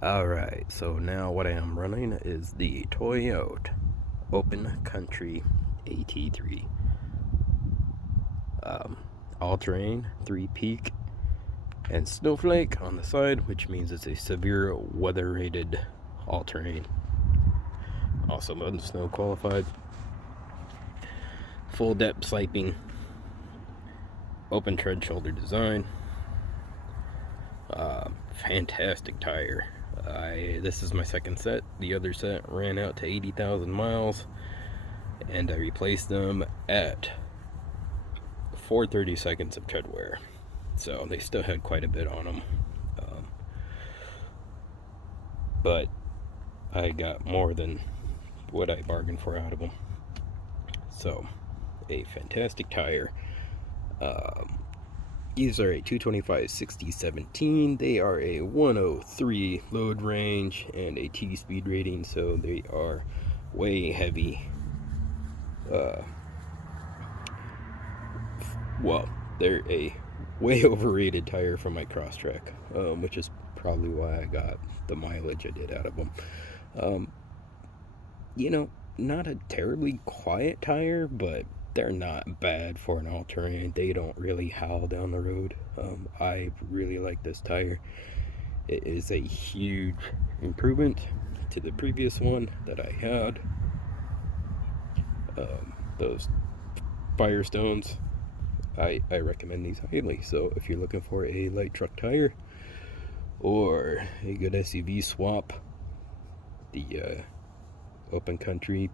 Alright, so now what I am running is the Toyo Open County ATIII. All-terrain, 3-peak, and snowflake on the side, which means it's a severe weather-rated all-terrain. Also mud and snow qualified. Full depth sliping. Open tread shoulder design. Fantastic tire. This is my second set. The other set ran out to 80,000 miles, and I replaced them at 430 seconds of tread wear. So they still had quite a bit on them. But I got more than what I bargained for out of them. So, a fantastic tire. These are a 225/60/17. They are a 103 load range and a T speed rating, so they are way heavy. Well, they're a way overrated tire for my Crosstrek, which is probably why I got the mileage I did out of them. Not a terribly quiet tire, but they're not bad for an all-terrain. They don't really howl down the road. I really like this tire. It is a huge improvement to the previous one that I had. Those Firestones, I recommend these highly. So if you're looking for a light truck tire or a good SUV swap, the Open County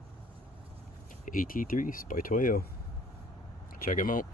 ATIIIs by Toyo. Check them out.